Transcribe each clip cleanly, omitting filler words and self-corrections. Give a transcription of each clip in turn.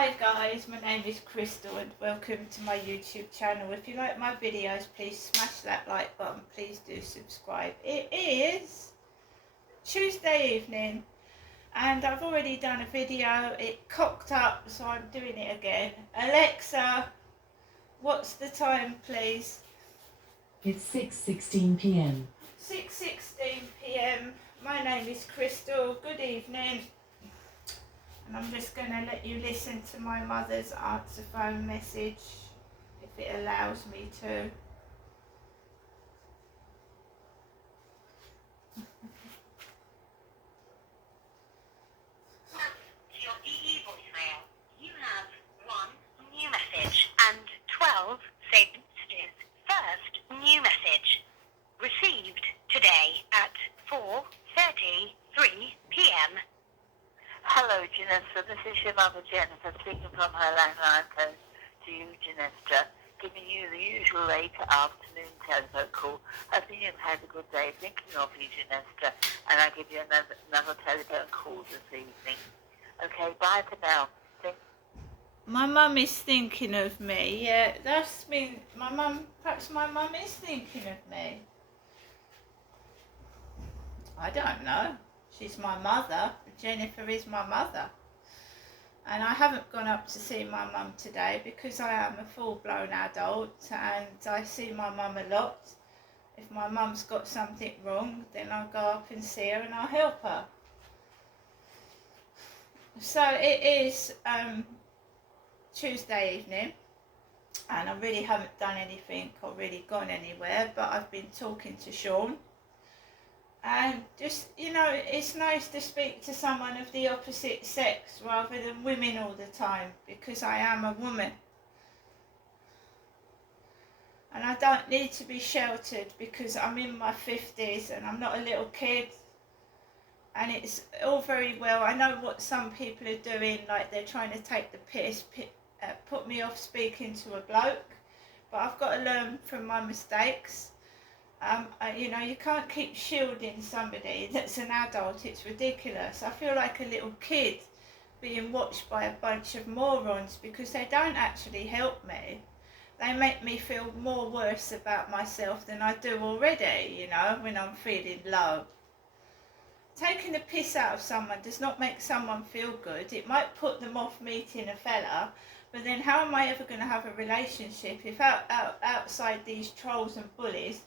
Hi guys, my name is Crystal and welcome to my YouTube channel. If you like my videos, please smash that like button. Please do subscribe. It is Tuesday evening and I've already done a video. It cocked up, so I'm doing it again. Alexa, what's the time please? It's 6:16 p.m. 6:16 p.m. My name is Crystal. Good evening. And I'm just going to let you listen to my mother's answer phone message, if it allows me to. To your EE voicemail, you have 1 new message and 12 saved messages. First new message, received today at 4:33 p.m. Hello, Janessa. This is your mother, Jennifer, speaking from her landline phone to you, Janessa, giving you the usual late afternoon telephone call. Hoping you've had a good day. Thinking of you, Janessa, and I'll give you another telephone call this evening. Okay, bye for now. My mum is thinking of me. Yeah, that's me. Perhaps my mum is thinking of me. I don't know. She's my mother. Jennifer is my mother. And I haven't gone up to see my mum today because I am a full-blown adult and I see my mum a lot. If my mum's got something wrong, then I'll go up and see her and I'll help her. So it is Tuesday evening and I really haven't done anything or really gone anywhere, but I've been talking to Sean. And just, you know, it's nice to speak to someone of the opposite sex rather than women all the time, because I am a woman. And I don't need to be sheltered because I'm in my 50s and I'm not a little kid. And it's all very well. I know what some people are doing, like they're trying to take the piss, put me off speaking to a bloke. But I've got to learn from my mistakes. You know, you can't keep shielding somebody that's an adult. It's ridiculous. I feel like a little kid being watched by a bunch of morons because they don't actually help me. They make me feel more worse about myself than I do already, you know, when I'm feeling low. Taking the piss out of someone does not make someone feel good. It might put them off meeting a fella, but then how am I ever going to have a relationship if outside these trolls and bullies,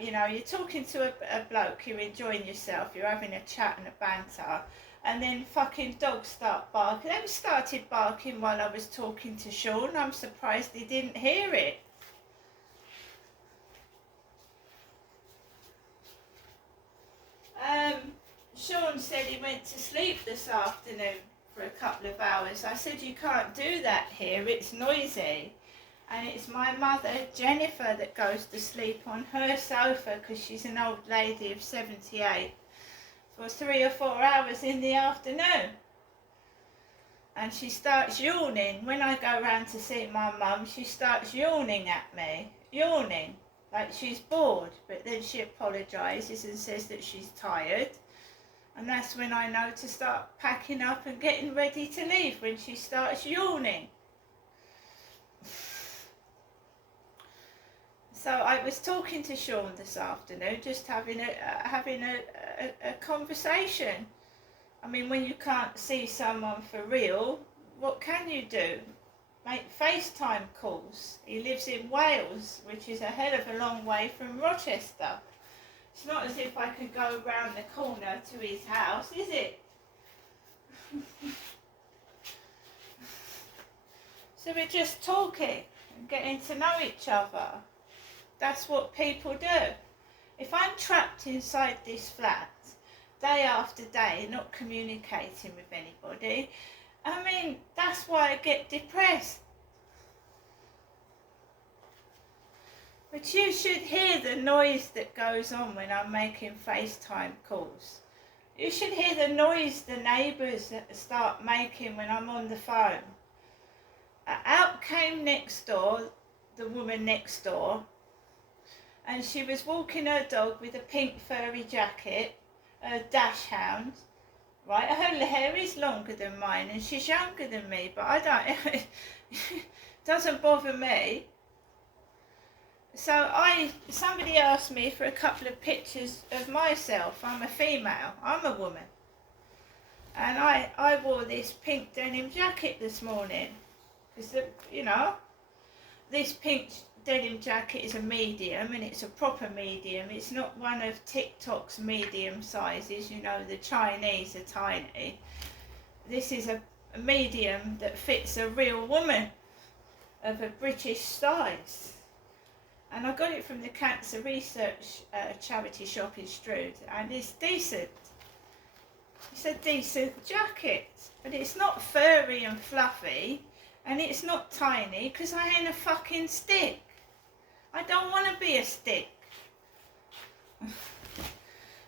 you know, you're talking to a bloke, you're enjoying yourself, you're having a chat and a banter, and then fucking dogs start barking. They started barking while I was talking to Sean. I'm surprised he didn't hear it. Sean said he went to sleep this afternoon for a couple of hours. I said, you can't do that here, it's noisy. And it's my mother, Jennifer, that goes to sleep on her sofa because she's an old lady of 78 for 3 or 4 hours in the afternoon. And she starts yawning. When I go round to see my mum, she starts yawning at me. Yawning, like she's bored. But then she apologises and says that she's tired. And that's when I know to start packing up and getting ready to leave, when she starts yawning. So I was talking to Sean this afternoon, just having a conversation. I mean, when you can't see someone for real, what can you do? Make FaceTime calls. He lives in Wales, which is a hell of a long way from Rochester. It's not as if I could go round the corner to his house, is it? So we're just talking and getting to know each other. That's what people do. If I'm trapped inside this flat, day after day, not communicating with anybody, I mean, that's why I get depressed. But you should hear the noise that goes on when I'm making FaceTime calls. You should hear the noise the neighbours start making when I'm on the phone. Out came next door, the woman next door, and she was walking her dog with a pink furry jacket, a dash hound, right? Her hair is longer than mine and she's younger than me, but I don't, it doesn't bother me. So somebody asked me for a couple of pictures of myself. I'm a female, I'm a woman. And I wore this pink denim jacket this morning. Because, you know, this pink denim jacket is a medium and it's a proper medium. It's not one of TikTok's medium sizes, you know, the Chinese are tiny. This is a medium that fits a real woman of a British size. And I got it from the Cancer Research charity shop in Strood, and it's decent. It's a decent jacket, but it's not furry and fluffy, and it's not tiny, because I ain't a fucking stick. I don't want to be a stick.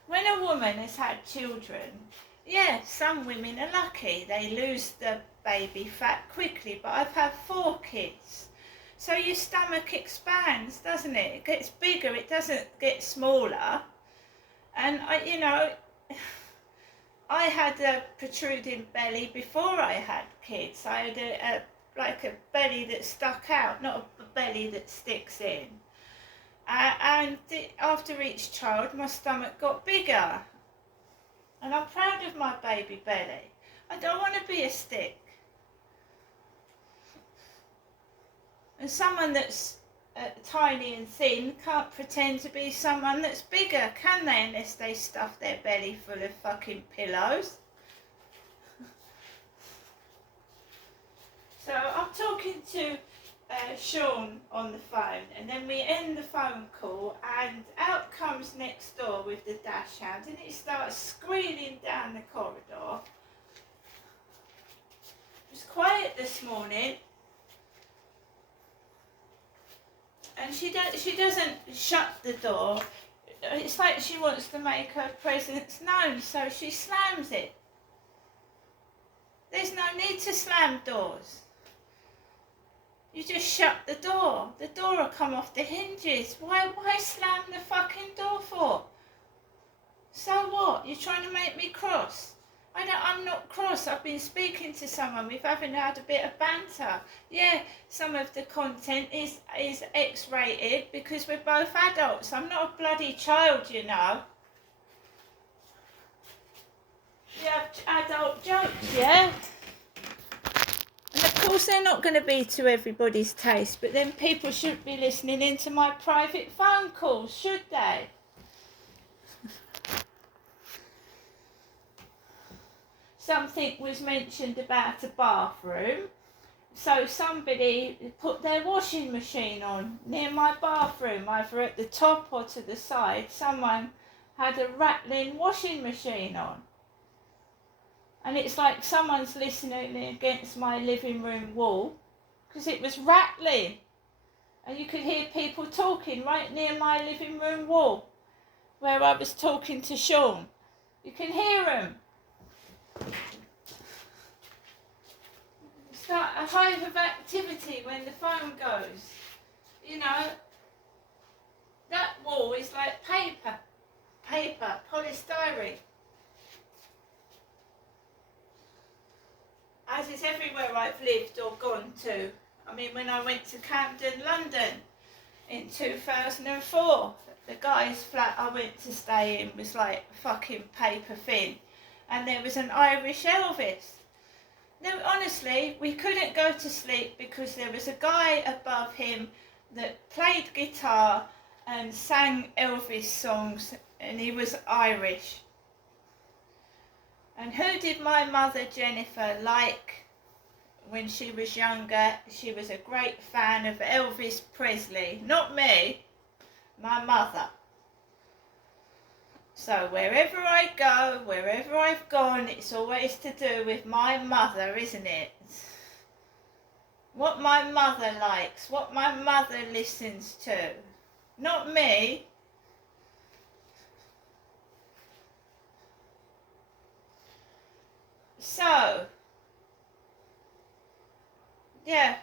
When a woman has had children, yeah, some women are lucky. They lose the baby fat quickly, but I've had 4 kids. So your stomach expands, doesn't it? It gets bigger, it doesn't get smaller. And I had a protruding belly before I had kids. I had like a belly that stuck out, not a belly that sticks in. After each child, my stomach got bigger. And I'm proud of my baby belly. I don't want to be a stick. And someone that's tiny and thin can't pretend to be someone that's bigger, can they? Unless they stuff their belly full of fucking pillows. So I'm talking to Sean on the phone, and then we end the phone call, and out comes next door with the dash hound, and it starts squealing down the corridor. It was quiet this morning. And she doesn't shut the door. It's like she wants to make her presence known, so she slams it. There's no need to slam doors. You just shut the door. The door will come off the hinges. Why slam the fucking door for? So what? You're trying to make me cross? I'm not cross. I've been speaking to someone. We've having had a bit of banter. Yeah, some of the content is X-rated because we're both adults. I'm not a bloody child, you know. You have adult jokes, yeah? And of course they're not going to be to everybody's taste, but then people shouldn't be listening into my private phone calls, should they? Something was mentioned about a bathroom. So somebody put their washing machine on near my bathroom, either at the top or to the side. Someone had a rattling washing machine on. And it's like someone's listening against my living room wall because it was rattling. And you could hear people talking right near my living room wall where I was talking to Sean. You can hear them. Start a hive of activity when the phone goes. You know, that wall is like paper, polystyrene. As is everywhere I've lived or gone to. I mean, when I went to Camden, London in 2004, the guy's flat I went to stay in was like fucking paper thin. And there was an Irish Elvis. No, honestly, we couldn't go to sleep because there was a guy above him that played guitar and sang Elvis songs, and he was Irish. And who did my mother Jennifer like when she was younger? She was a great fan of Elvis Presley. Not me, my mother. So wherever I go, wherever I've gone, it's always to do with my mother, isn't it? What my mother likes, what my mother listens to. Not me. So, yeah. I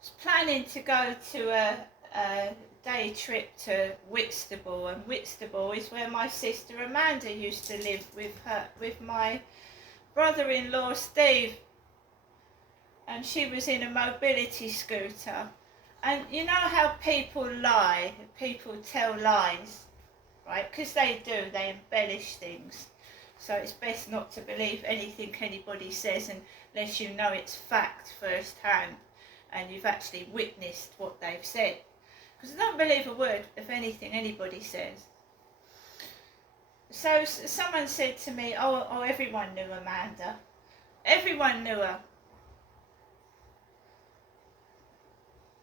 was planning to go to a day trip to Whitstable, and Whitstable is where my sister Amanda used to live with my brother-in-law Steve, and she was in a mobility scooter. And you know how people lie, people tell lies, right? Because they do, they embellish things. So it's best not to believe anything anybody says unless you know it's fact firsthand and you've actually witnessed what they've said. Because I don't believe a word of anything anybody says. So someone said to me, oh, everyone knew Amanda. Everyone knew her.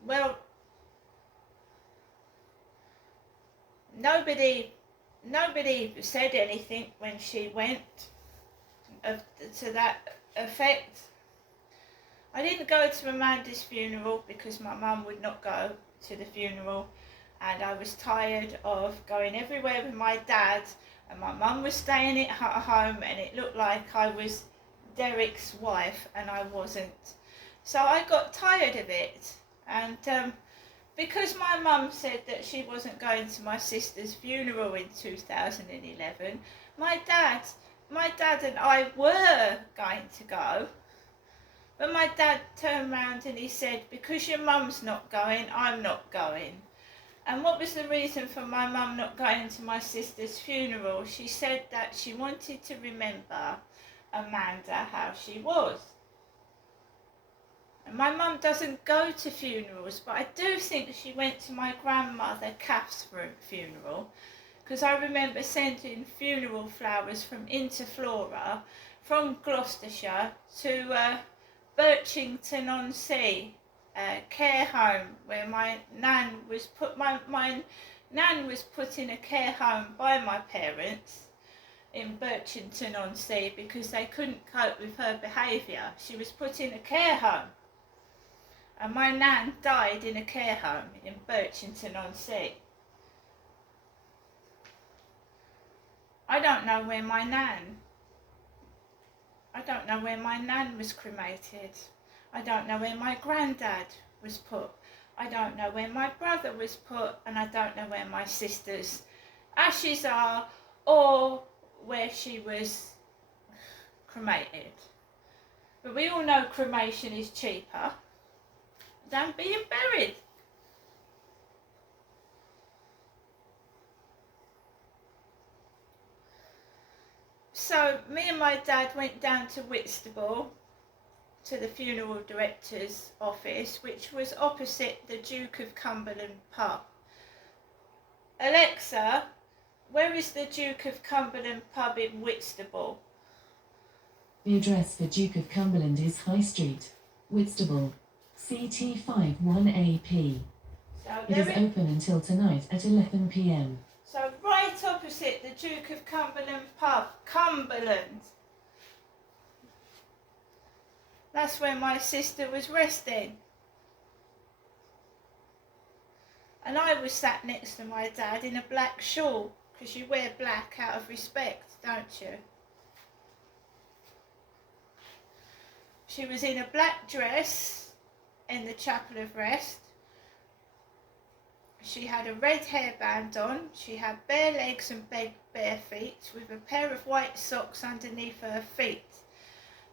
Well, nobody said anything when she went to that effect. I didn't go to Amanda's funeral because my mum would not go to the funeral, and I was tired of going everywhere with my dad, and my mum was staying at home, and it looked like I was Derek's wife and I wasn't. So I got tired of it, and because my mum said that she wasn't going to my sister's funeral in 2011, my dad and I were going to go. But my dad turned round and he said, because your mum's not going, I'm not going. And what was the reason for my mum not going to my sister's funeral? She said that she wanted to remember Amanda how she was. And my mum doesn't go to funerals, but I do think she went to my grandmother Kath's funeral, because I remember sending funeral flowers from Interflora, from Gloucestershire to Birchington-on-Sea care home, where my nan was put. My nan was put in a care home by my parents in Birchington-on-Sea because they couldn't cope with her behaviour. She was put in a care home, and my nan died in a care home in Birchington-on-Sea. I don't know where my nan was cremated. I don't know where my granddad was put. I don't know where my brother was put, and I don't know where my sister's ashes are, or where she was cremated. But we all know cremation is cheaper than being buried. So me and my dad went down to Whitstable to the funeral director's office, which was opposite the Duke of Cumberland pub. Alexa, where is the Duke of Cumberland pub in Whitstable? The address for Duke of Cumberland is High Street, Whitstable, CT51AP. So It is open until tonight at 11 p.m. So right opposite the Duke of Cumberland pub, Cumberland. That's where my sister was resting. And I was sat next to my dad in a black shawl, because you wear black out of respect, don't you? She was in a black dress in the Chapel of Rest. She had a red hairband on. She had bare legs and bare feet, with a pair of white socks underneath her feet.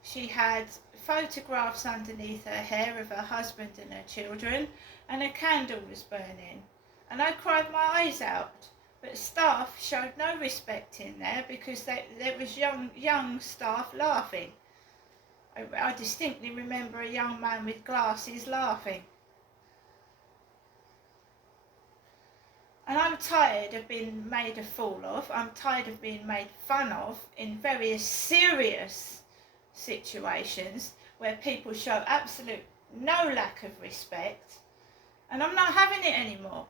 She had photographs underneath her hair of her husband and her children, and a candle was burning. And I cried my eyes out, but staff showed no respect in there because there was young staff laughing. I distinctly remember a young man with glasses laughing. And I'm tired of being made a fool of. I'm tired of being made fun of in various serious situations where people show absolute no lack of respect, and I'm not having it anymore.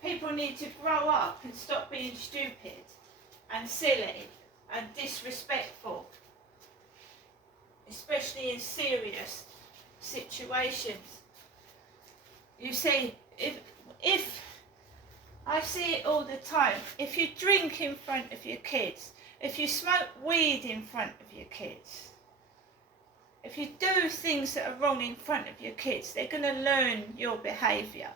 People need to grow up and stop being stupid and silly and disrespectful, especially in serious situations. You see, if I see it all the time, if you drink in front of your kids, if you smoke weed in front of your kids, If you do things that are wrong in front of your kids, they're going to learn your behaviour.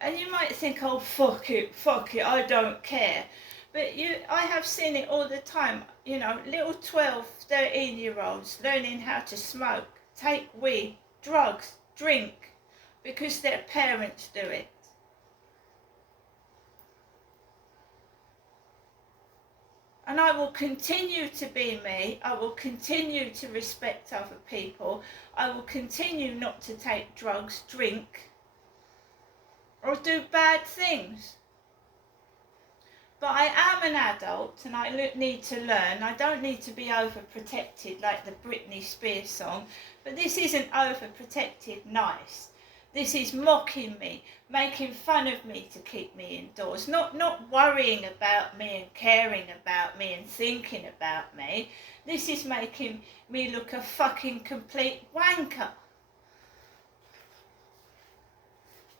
And you might think, oh, fuck it, I don't care. But I have seen it all the time, you know, little 12, 13-year-olds learning how to smoke, take weed, drugs, drink, because their parents do it. And I will continue to be me. I will continue to respect other people. I will continue not to take drugs, drink, or do bad things. But I am an adult and I need to learn. I don't need to be overprotected like the Britney Spears song. But this isn't overprotected nice. This is mocking me, making fun of me to keep me indoors. Not worrying about me and caring about me and thinking about me. This is making me look a fucking complete wanker.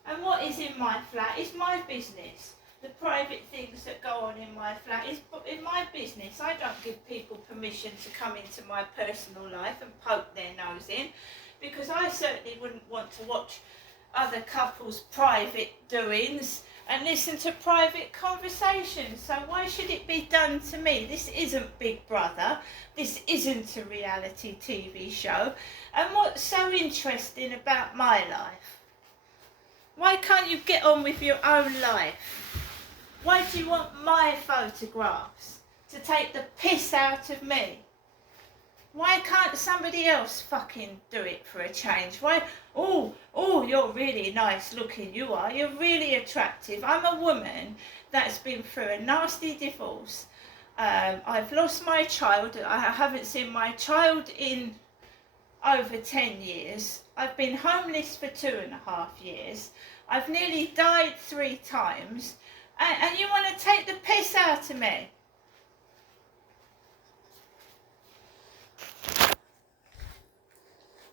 And what is in my flat is my business. The private things that go on in my flat is in my business. I don't give people permission to come into my personal life and poke their nose in, because I certainly wouldn't want to watch other couples' private doings and listen to private conversations. So why should it be done to me? This isn't Big Brother. This isn't a reality TV show. And what's so interesting about my life? Why can't you get on with your own life? Why do you want my photographs to take the piss out of me? Why can't somebody else fucking do it for a change? Why? Oh, you're really nice looking, you are. You're really attractive. I'm a woman that's been through a nasty divorce. I've lost my child. I haven't seen my child in over 10 years. I've been homeless for 2.5 years. I've nearly died 3 times. And you want to take the piss out of me?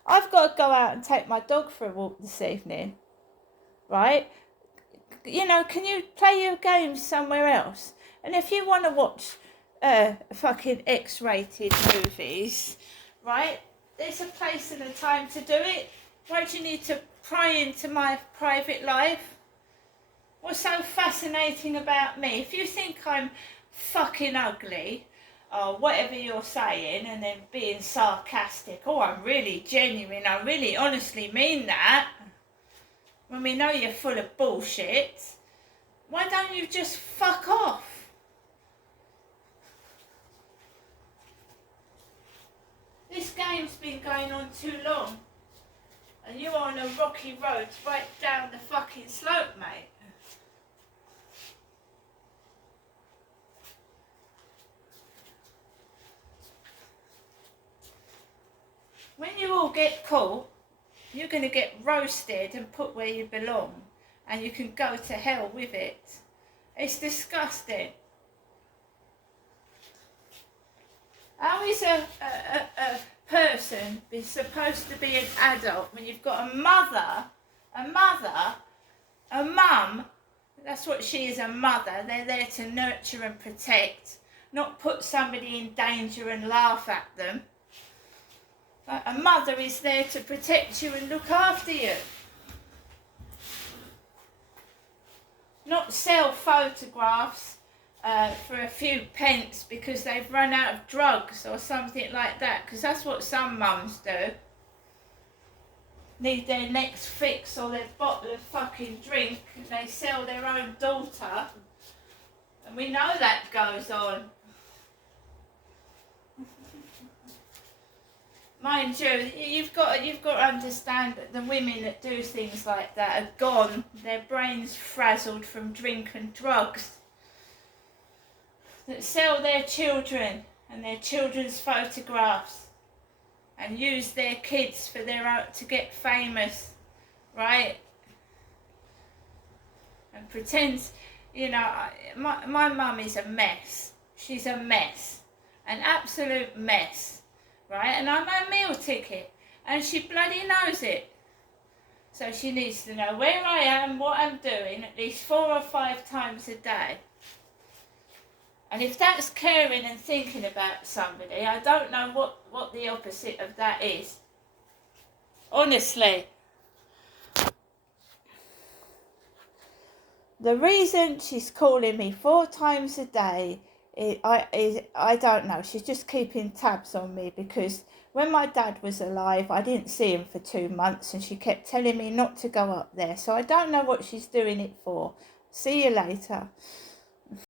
I've got to go out and take my dog for a walk this evening, right? You know, can you play your games somewhere else? And if you want to watch fucking X-rated movies, right, there's a place and a time to do it. Why do you need to pry into my private life? What's so fascinating about me? If you think I'm fucking ugly, or whatever you're saying, and then being sarcastic, oh, I'm really genuine, I really honestly mean that, when we know you're full of bullshit, why don't you just fuck off? This game's been going on too long, and you're on a rocky road right down the fucking slope, mate. When you all get caught, you're going to get roasted and put where you belong, and you can go to hell with it. It's disgusting. How is a person supposed to be an adult when you've got a mother, a mum? That's what she is, a mother. They're there to nurture and protect, not put somebody in danger and laugh at them. A mother is there to protect you and look after you. Not sell photographs for a few pence because they've run out of drugs or something like that, because that's what some mums do. Need their next fix or their bottle of fucking drink, and they sell their own daughter. And we know that goes on. Mind you, you've got to understand that the women that do things like that are gone, their brains frazzled from drink and drugs, that sell their children and their children's photographs and use their kids for to get famous, right? And pretend, you know, my mum is a mess. She's a mess, an absolute mess. Right, and I'm her meal ticket, and she bloody knows it. So she needs to know where I am, what I'm doing, at least 4 or 5 times a day. And if that's caring and thinking about somebody, I don't know what the opposite of that is. Honestly. The reason she's calling me 4 times a day I don't know. She's just keeping tabs on me, because when my dad was alive, I didn't see him for 2 months and she kept telling me not to go up there. So I don't know what she's doing it for. See you later.